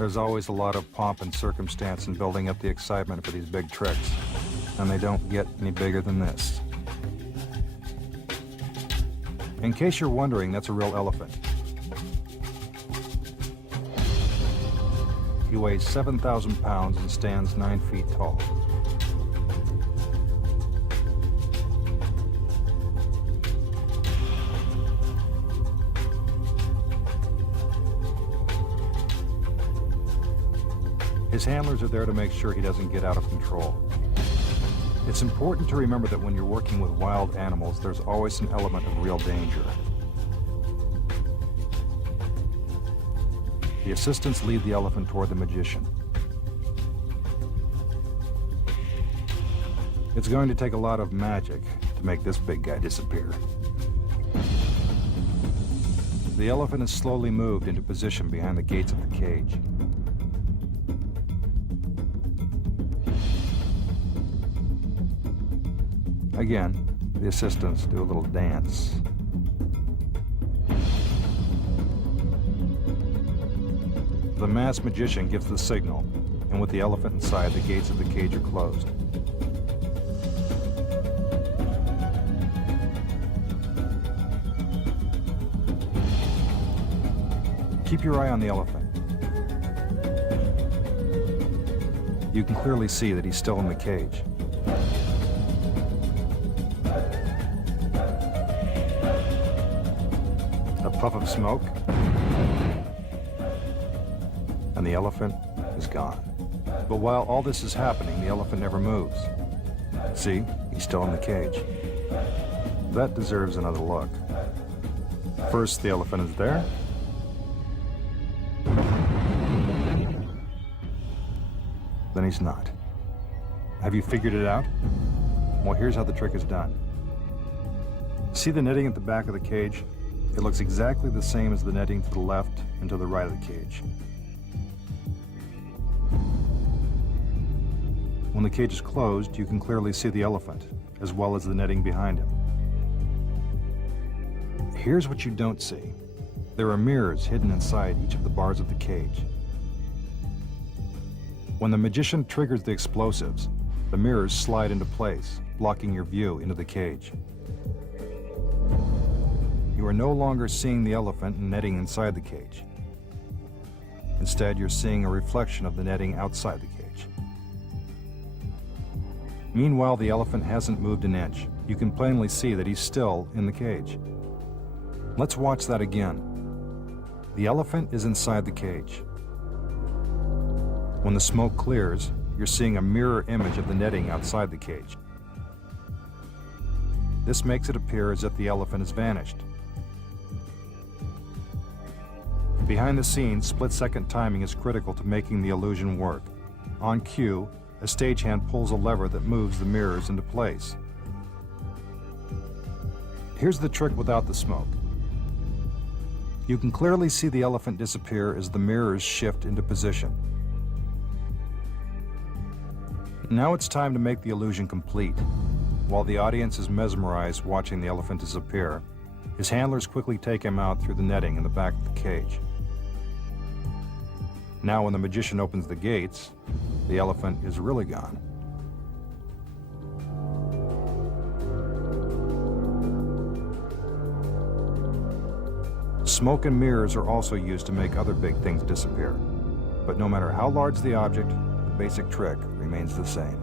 There's always a lot of pomp and circumstance in building up the excitement for these big tricks, and they don't get any bigger than this. In case you're wondering, that's a real elephant. He weighs 7,000 pounds and stands 9 feet tall. His handlers are there to make sure he doesn't get out of control. It's important to remember that when you're working with wild animals, there's always an element of real danger. The assistants lead the elephant toward the magician. It's going to take a lot of magic to make this big guy disappear. The elephant is slowly moved into position behind the gates of the cage. Again, the assistants do a little dance. The masked magician gives the signal, and with the elephant inside, the gates of the cage are closed. Keep your eye on the elephant. You can clearly see that he's still in the cage. A puff of smoke, and the elephant is gone. But while all this is happening, the elephant never moves. See, he's still in the cage. That deserves another look. First, the elephant is there. Then he's not. Have you figured it out? Well, here's how the trick is done. See the netting at the back of the cage? It looks exactly the same as the netting to the left and to the right of the cage. When the cage is closed, you can clearly see the elephant, as well as the netting behind him. Here's what you don't see. There are mirrors hidden inside each of the bars of the cage. When the magician triggers the explosives, the mirrors slide into place, blocking your view into the cage. You are no longer seeing the elephant and netting inside the cage. Instead, you're seeing a reflection of the netting outside the cage. Meanwhile, the elephant hasn't moved an inch. You can plainly see that he's still in the cage. Let's watch that again. The elephant is inside the cage. When the smoke clears, you're seeing a mirror image of the netting outside the cage. This makes it appear as if the elephant has vanished. Behind the scenes, split-second timing is critical to making the illusion work. On cue, a stagehand pulls a lever that moves the mirrors into place. Here's the trick without the smoke. You can clearly see the elephant disappear as the mirrors shift into position. Now it's time to make the illusion complete. While the audience is mesmerized watching the elephant disappear, his handlers quickly take him out through the netting in the back of the cage. Now when the magician opens the gates, the elephant is really gone. Smoke and mirrors are also used to make other big things disappear. But no matter how large the object, the basic trick remains the same.